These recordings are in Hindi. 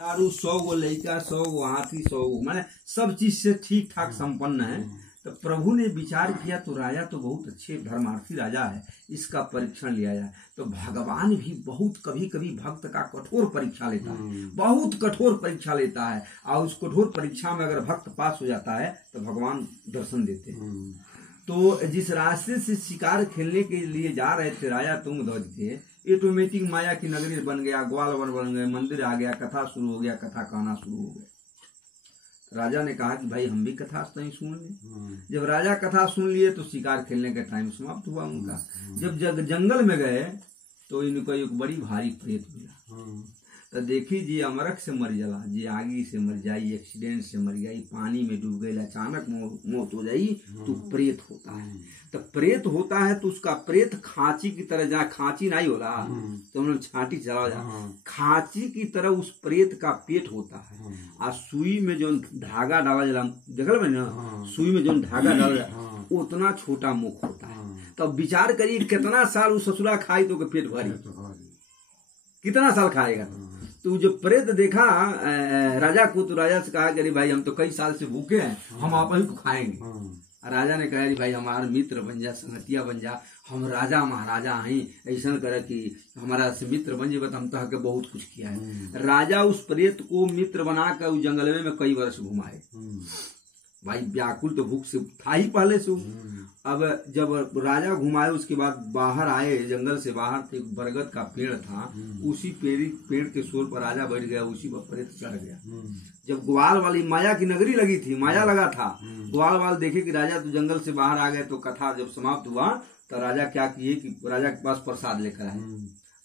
दारू 100 गो लड़का 100 गो हाथी 100 गो माने सब चीज से ठीक ठाक संपन्न है। तो प्रभु ने विचार किया तो राजा तो बहुत अच्छे धर्मार्थी राजा है, इसका परीक्षण लिया जाए। तो भगवान भी बहुत कभी कभी भक्त का कठोर परीक्षा लेता है, बहुत कठोर परीक्षा लेता है, और उस कठोर परीक्षा में अगर भक्त पास हो जाता है तो भगवान दर्शन देते हैं। तो जिस रास्ते से शिकार खेलने के लिए जा रहे थे राजा तुंगध्वज के, ऑटोमेटिक माया की नगरी बन गया, ग्वालवर बन गए, मंदिर आ गया, कथा शुरू हो गया, कथा कहना शुरू हो गया। राजा ने कहा कि भाई हम भी कथा नहीं सुन ले। जब राजा कथा सुन लिए तो शिकार खेलने का टाइम समाप्त हुआ उनका। जब जंगल में गए तो इनको एक बड़ी भारी प्रेत मिला। तो देखी जी अमरख से मर जाला, जी आगी से मर जाई, एक्सीडेंट से मर जाई, पानी में डूब गई, अचानक मौत हो जाई, तो प्रेत होता है। तो प्रेत होता है तो उसका प्रेत खांची की तरह, जहाँ खांची नहीं होला तो हम लोग छाटी चला जा, खांची की तरह उस प्रेत का पेट होता है। और सुई में जो धागा डाला जाला, देखल में ना, सुई में जो धागा डाला जाला उतना छोटा मुख होता है। तब विचार करिए कितना साल उस ससुरा खाई तो पेट भरी, कितना साल खाएगा। तो जो प्रेत देखा राजा को, तो राजा से कहा कि भाई हम तो कई साल से भूखे हैं, हम आप ही को खाएंगे। राजा ने कहा भाई हमारा मित्र बन जा, संगतिया बन जा, हम राजा महाराजा हैं, ऐसा करे कि हमारा से मित्र बन जाए, हम तो के बहुत कुछ किया है। राजा उस प्रेत को मित्र बना कर उस जंगल में कई वर्ष घुमाए। भाई व्याकुल तो भूख से था ही पहले से। अब जब राजा घुमाए उसके बाद बाहर आए, जंगल से बाहर, तो एक बरगद का पेड़ था, उसी पेड़ के शोर पर राजा बैठ गया, उसी पर प्रेत चढ़ गया। जब ग्वाल वाली माया की नगरी लगी थी, माया लगा था, ग्वाल वाल देखे कि राजा तो जंगल से बाहर आ गए, तो कथा जब समाप्त हुआ तो राजा क्या किए कि राजा के पास प्रसाद लेकर आए।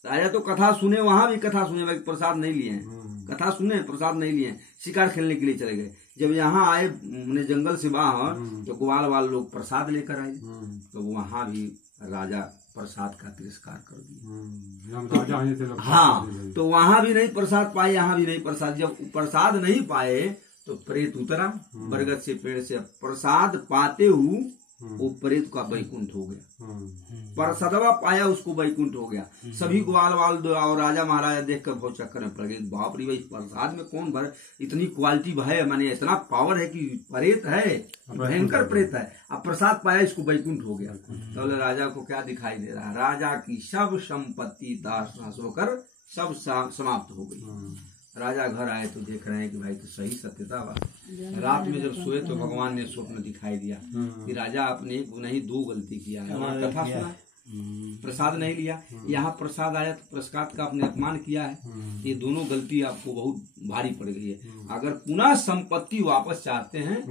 राजा तो कथा सुने, वहां भी कथा सुने, भाई प्रसाद नहीं लिए, कथा सुने प्रसाद नहीं लिए, शिकार खेलने के लिए चले गए। जब यहाँ आए जंगल से बाहर तो ग्वाल वाले लोग प्रसाद लेकर आए, तो वहां भी राजा प्रसाद का तिरस्कार कर दिया। हाँ, तो वहां भी नहीं प्रसाद पाए, यहाँ भी नहीं प्रसाद। जब प्रसाद नहीं पाए तो प्रेत उतरा बरगद से पेड़ से, प्रसाद पाते हुए वो प्रेत का बैकुंठ हो गया। प्रसादवा पाया उसको बैकुंठ हो गया। सभी ग्वाल वाल और राजा महाराजा देखकर बहुत चक्कर में पड़ गए, बाप रे भाई प्रसाद में कौन भर, इतनी क्वालिटी है, माने इतना पावर है कि प्रेत है, भयंकर प्रेत है, अब प्रसाद पाया इसको बैकुंठ हो गया। तो राजा को क्या दिखाई दे रहा है, राजा की सब संपत्ति दास नाश होकर सब समाप्त हो गई। राजा घर आए तो देख रहे हैं कि भाई तो सही सत्यता बात। रात में जब सोए तो भगवान ने स्वप्न दिखाई दिया कि राजा आपने एक नहीं 2 गलती किया है। वहाँ कथा सुना, प्रसाद नहीं लिया, यहाँ प्रसाद आया तो प्रसाद का आपने अपमान किया है, ये दोनों गलती आपको बहुत भारी पड़ गई है। अगर पुनः संपत्ति वापस चाहते हैं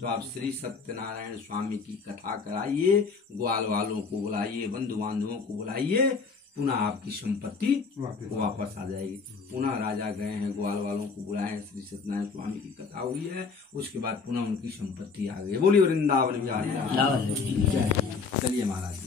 तो आप श्री सत्यनारायण स्वामी की कथा कराइए, ग्वाल वालों को बुलाइए, बंधु बांधवों को बुलाइए, पुनः आपकी संपत्ति वापस आ जाएगी। पुनः राजा गए हैं, ग्वाल वालों को बुलाए, श्री सत्यनारायण स्वामी की कथा हुई है, उसके बाद पुनः उनकी संपत्ति आ गई। बोलिए वृंदावन बिहारी। चलिए महाराज।